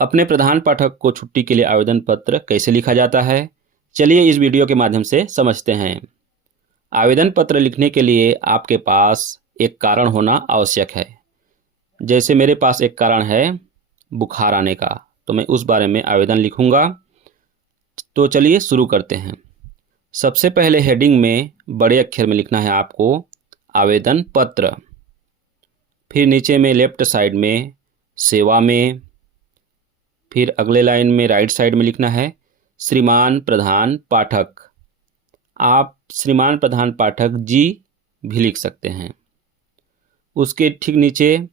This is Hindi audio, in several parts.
अपने प्रधान पाठक को छुट्टी के लिए आवेदन पत्र कैसे लिखा जाता है, चलिए इस वीडियो के माध्यम से समझते हैं। आवेदन पत्र लिखने के लिए आपके पास एक कारण होना आवश्यक है। जैसे मेरे पास एक कारण है बुखार आने का, तो मैं उस बारे में आवेदन लिखूंगा। तो चलिए शुरू करते हैं। सबसे पहले हेडिंग में बड़े अक्षर में लिखना है आपको आवेदन पत्र। फिर नीचे में लेफ्ट साइड में सेवा में, फिर अगले लाइन में राइट साइड में लिखना है श्रीमान प्रधान पाठक। आप श्रीमान प्रधान पाठक जी भी लिख सकते हैं। उसके ठीक नीचे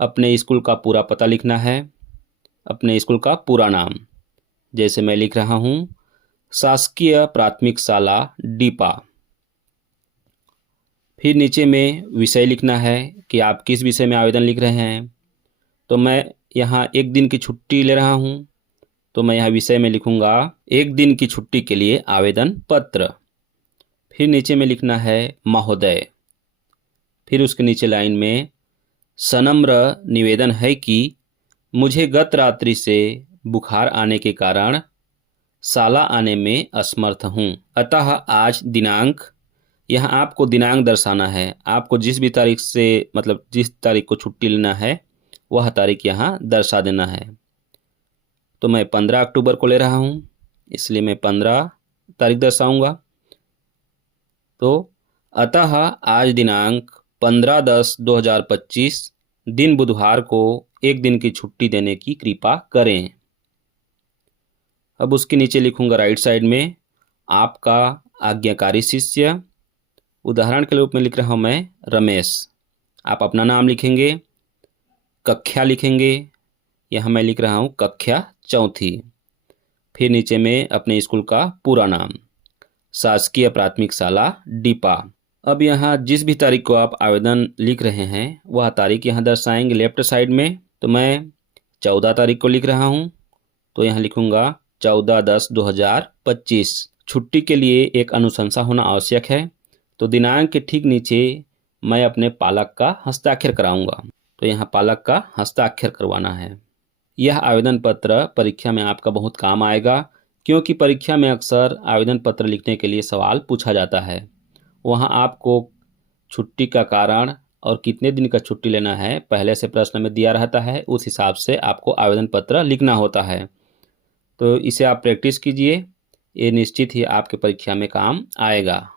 अपने स्कूल का पूरा पता लिखना है, अपने स्कूल का पूरा नाम। जैसे मैं लिख रहा हूँ शासकीय प्राथमिक शाला डीपा। फिर नीचे में विषय लिखना है कि आप किस विषय में आवेदन लिख रहे हैं। तो मैं यहाँ एक दिन की छुट्टी ले रहा हूँ, तो मैं यहाँ विषय में लिखूँगा एक दिन की छुट्टी के लिए आवेदन पत्र। फिर नीचे में लिखना है महोदय। फिर उसके नीचे लाइन में सनम्र निवेदन है कि मुझे गत रात्रि से बुखार आने के कारण शाला आने में असमर्थ हूँ, अतः आज दिनांक, यहाँ आपको दिनांक दर्शाना है। आपको जिस भी तारीख से जिस तारीख को छुट्टी लेना है वह तारीख यहाँ दर्शा देना है। तो मैं 15 अक्टूबर को ले रहा हूँ, इसलिए मैं 15 तारीख दर्शाऊंगा। तो अतः आज दिनांक 15/10/2025 दिन बुधवार को एक दिन की छुट्टी देने की कृपा करें। अब उसके नीचे लिखूंगा राइट साइड में आपका आज्ञाकारी शिष्य। उदाहरण के रूप में लिख रहा हूँ मैं रमेश। आप अपना नाम लिखेंगे, कक्षा लिखेंगे, यहाँ मैं लिख रहा हूँ कक्षा चौथी। फिर नीचे में अपने स्कूल का पूरा नाम शासकीय प्राथमिक शाला डीपा। अब यहाँ जिस भी तारीख को आप आवेदन लिख रहे हैं वह तारीख यहाँ दर्शाएंगे लेफ्ट साइड में। तो मैं 14 तारीख को लिख रहा हूँ, तो यहाँ लिखूँगा 14/10/2025। छुट्टी के लिए एक अनुशंसा होना आवश्यक है, तो दिनांक के ठीक नीचे मैं अपने पालक का हस्ताक्षर कराऊंगा। तो यहाँ पालक का हस्ताक्षर करवाना है। यह आवेदन पत्र परीक्षा में आपका बहुत काम आएगा, क्योंकि परीक्षा में अक्सर आवेदन पत्र लिखने के लिए सवाल पूछा जाता है। वहाँ आपको छुट्टी का कारण और कितने दिन का छुट्टी लेना है पहले से प्रश्न में दिया रहता है, उस हिसाब से आपको आवेदन पत्र लिखना होता है। तो इसे आप प्रैक्टिस कीजिए, ये निश्चित ही आपके परीक्षा में काम आएगा।